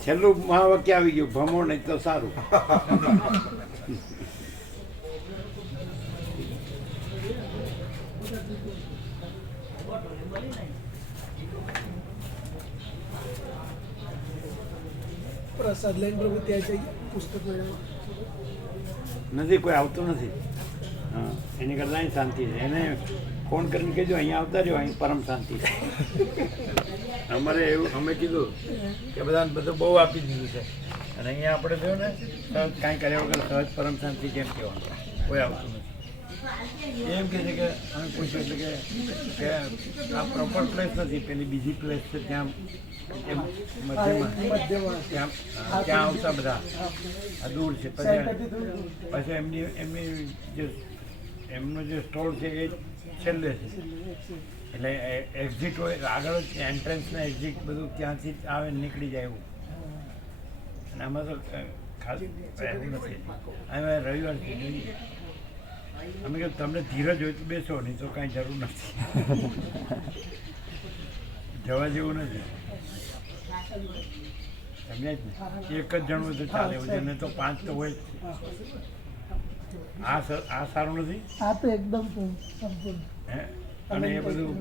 છેલ્લું મહાવાક્ય આવી ગયું, ભમો નહીં તો સારું. પ્રસાદ લઈને પ્રભુ ત્યાં જઈએ પુસ્તક મેળવવા. નથી, કોઈ આવતું નથી. હા, એની કરતાં અહીં શાંતિ છે. એને ફોન કરીને કહેજો અહીંયા આવતા રહ્યો, અહીં પરમ શાંતિ છે. અમારે એવું અમે કીધું કે બધાને બધું બહુ આપી દીધું છે, અને અહીંયા આપણે જોયું ને સહજ કાંઈ કર્યા વગર સહજ પરમ શાંતિ કેમ કહેવાનું? કોઈ આવતું નથી. એમ કહે છે કે અમે પૂછ્યું એટલે કે આ પ્રોપર પ્લેસ નથી, પેલી બીજી પ્લેસ છે ત્યાં એમ મધ્યમાં ત્યાં ત્યાં આવતા બધા આ દૂર છે. પછી એમની જે એમનો જે સ્ટોલ છે એ છેલ્લે છે, એટલે એક્ઝિટ હોય આગળ જ એન્ટ્રન્સ ને એક્ઝિટ બધું ત્યાંથી જ આવે ને નીકળી જાય એવું. અને આમાં તો ખાસ એવું નથી. અમે રવિવાર અમે કહ્યું તમને ધીરજ હોય તો બેસો, નહીં તો કાંઈ જરૂર નથી, જવા જેવું નથી. સમજ્યા જ ને? એક જ જણ હોય તો ચાલે એવું છે, નહીં તો 5 તો હોય જ. આ સારું નથી આ તો એકદમ સંપૂર્ણ. હે? અને એ બધું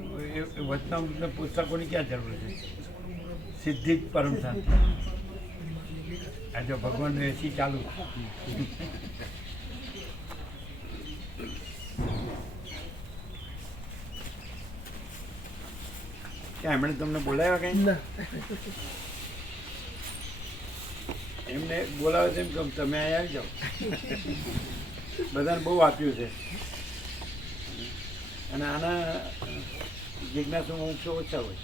વચનામૃતના પુસ્તકોની ક્યાં જરૂર છે? સિદ્ધિ જ પરમ શાંતિ. આ જો ભગવાનનું એસી ચાલુ. ક્યાં એમણે તમને બોલાવ્યા કંઈ? ના, એમને બોલાવે છે એમ કેમ તમે અહીંયા આવી જાઓ. બધાને બહુ આપ્યું છે, અને આના જિજ્ઞાસુ મોક્ષો ઓછા હોય,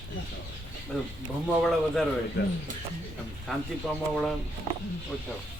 બધું ભમવાવાળા વધારે હોય, શાંતિ પામવાવાળા ઓછા હોય.